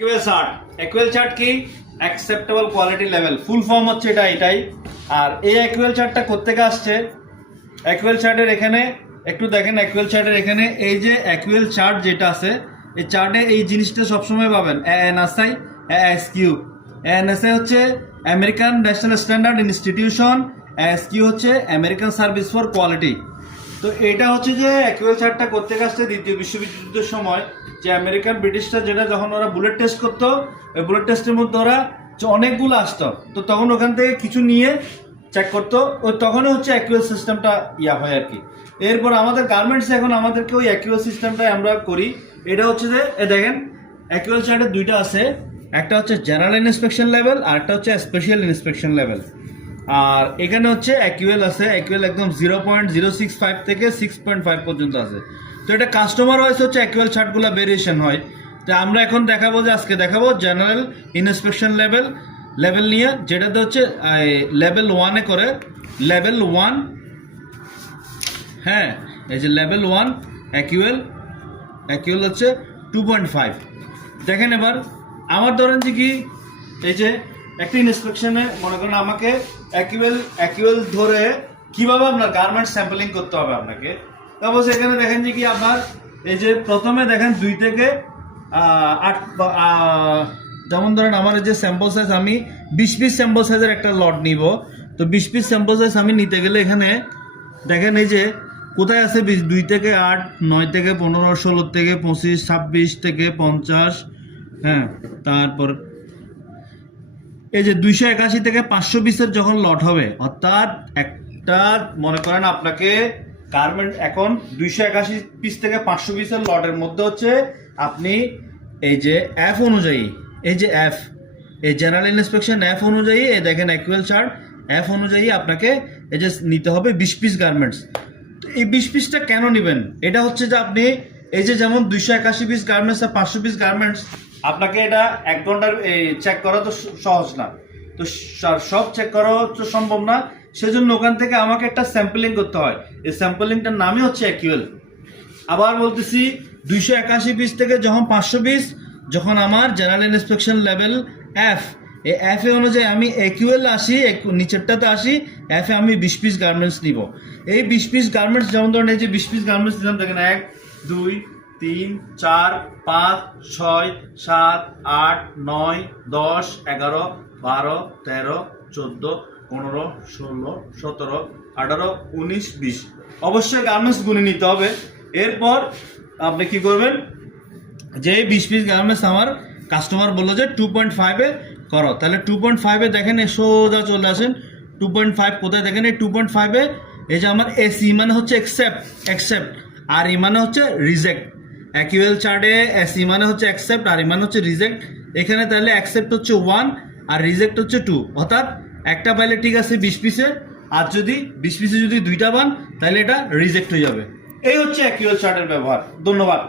Equal chart AQL chart কি? Acceptable quality level full form হচ্ছে এটা, এটাই। আর এই একুয়েল চার্টটা আসছে? একুয়েল চার্টের এখানে, একটু দেখেন একুয়েল চার্টের এখানে এই যে একুয়েল চার্ট যেটা এই চার্টে এই জিনিসটা সবসময় পাবেন। এএনএসআই হচ্ছে American National Standard Institution ASQ হচ্ছে আমেরিকান সার্ভিস ফর কোয়ালিটি তো এটা হচ্ছে যে অ্যাকুয়াল চার্টটা করতে আসছে দ্বিতীয় বিশ্বযুদ্ধের সময়, যে আমেরিকান ব্রিটিশরা যেটা যখন ওরা বুলেট টেস্ট করতো, ওই বুলেট টেস্টের মধ্যে ওরা অনেকগুলো আসতো, তো তখন ওখান থেকে কিছু নিয়ে চেক করতো ওই তখনই হচ্ছে অ্যাকুয়াল সিস্টেমটা ইয়া হয় আর কি। এরপর আমাদের গার্মেন্টস এখন আমাদেরকে ওই অ্যাকুয়াল সিস্টেমটাই আমরা করি। এটা হচ্ছে যে, এ দেখেন অ্যাকুয়াল চার্টের দুইটা আছে, একটা হচ্ছে জেনারেল ইন্সপেকশন লেভেল আর একটা হচ্ছে স্পেশাল ইন্সপেকশন লেভেল আর এখানে হচ্ছে অ্যাকুয়েল আছে অ্যাকুয়েল একদম zero point zero six five থেকে সিক্স পয়েন্ট ফাইভ পর্যন্ত আছে। তো এটা কাস্টমার ওয়াইজ হচ্ছে অ্যাকুয়েল চার্টগুলো ভেরিয়েশন হয়। তো আমরা এখন দেখাবো যে আজকে দেখাবো জেনারেল ইন্সপেকশন লেভেল লেভেল নিয়ে, যেটাতে হচ্ছে লেভেল ওয়ানে করে লেভেল ওয়ান হ্যাঁ এই যে লেভেল ওয়ান অ্যাকুয়েল অ্যাকুয়েল হচ্ছে টু পয়েন্ট ফাইভ দেখেন এবার, আমার ধরেন যে কি, এই যে একটা ইন্সপেকশনে মনে করেন আমাকে অ্যাকুয়েল অ্যাকুয়েল ধরে কীভাবে আপনার গার্মেন্টস স্যাম্পলিং করতে হবে আপনাকে। তারপর সেখানে দেখেন যে কি আপনার, এই যে প্রথমে দেখেন দুই থেকে আট যেমন ধরেন আমার যে স্যাম্পল সাইজ আমি বিশ পিস স্যাম্পল সাইজের একটা লট নিব। তো বিশ পিস স্যাম্পল সাইজ আমি নিতে গেলে এখানে দেখেন এই যে কোথায় আছে বিশ, দুই থেকে আট, নয় থেকে পনেরো, ষোলো থেকে পঁচিশ, ছাব্বিশ থেকে পঞ্চাশ হ্যাঁ তারপর এই যে দুইশো একাশি থেকে পাঁচশো পিসের যখন লট হবে, অর্থাৎ একটা, মনে করেন আপনাকে গার্মেন্ট এখন দুইশো একাশি পিস থেকে পাঁচশো পিসের লটের মধ্যে হচ্ছে আপনি এই যে অ্যাপ অনুযায়ী, এই যে অ্যাপ এই জেনারেল ইন্সপেকশন অ্যাপ অনুযায়ী, এই দেখেন অ্যাকুয়াল চার্ট অ্যাপ অনুযায়ী আপনাকে এই যে নিতে হবে বিশ পিস গার্মেন্টস এই বিশ পিসটা কেন নেবেন? এটা হচ্ছে যে আপনি এই যে যেমন দুইশো একাশি পিস গার্মেন্টস আর পাঁচশো পিস গার্মেন্টস আপনাকে এটা এক ঘণ্টার চেক করা তো সহজ না। তো সব চেক করা তো সম্ভব না। সেজন্য ওখান থেকে আমাকে একটা স্যাম্পলিং করতে হয়। এই স্যাম্পলিংটার নামই হচ্ছে অ্যাকুয়াল আবার বলতেছি, দুইশো একাশি পিস থেকে যখন পাঁচশো পিস যখন আমার জেনারেল ইন্সপেকশন লেভেল এফ এই এ অনুযায়ী আমি একিউএল আসি নিচেরটাতে আসি এ আমি বিশ পিস গার্মেন্টস নিব। এই বিশ পিস গার্মেন্টস যেমন ধরেন এই যে বিশ পিস গার্মেন্টস নিলাম দেখেন এক দুই, তিন, চার, পাঁচ, ছয়, সাত, আট, নয়, দশ, এগারো, বারো, তেরো, চোদ্দ, পনেরো, ষোলো, সতেরো, আঠারো, উনিশ, বিশ। অবশ্যই গার্মেন্টস গুনে নিতে হবে। এরপর আপনি কি করবেন? যে বিশ পিস গার্মেন্টস আমার কাস্টমার বলল যে টু পয়েন্ট ফাইভে করো। তাহলে টু পয়েন্ট ফাইভে দেখেন সোজা চলে আসেন। টু পয়েন্ট ফাইভ কোথায় দেখেন? এই টু পয়েন্ট ফাইভে এই যে আমার এসি মানে হচ্ছে অ্যাকসেপ্ট অ্যাকসেপ্ট আর ই মানে হচ্ছে রিজেক্ট অ্যাকিউএল চার্টে এসি মানে হচ্ছে অ্যাকসেপ্ট আর ই মানে হচ্ছে রিজেক্ট এখানে তাহলে অ্যাকসেপ্ট হচ্ছে ওয়ান আর রিজেক্ট হচ্ছে টু অর্থাৎ একটা পাইলে ঠিক আছে বিশ পিসে, আর যদি বিশ পিসে যদি দুইটা পান তাহলে এটা রিজেক্ট হয়ে যাবে। এই হচ্ছে অ্যাকিউএল চার্টের ব্যবহার। ধন্যবাদ।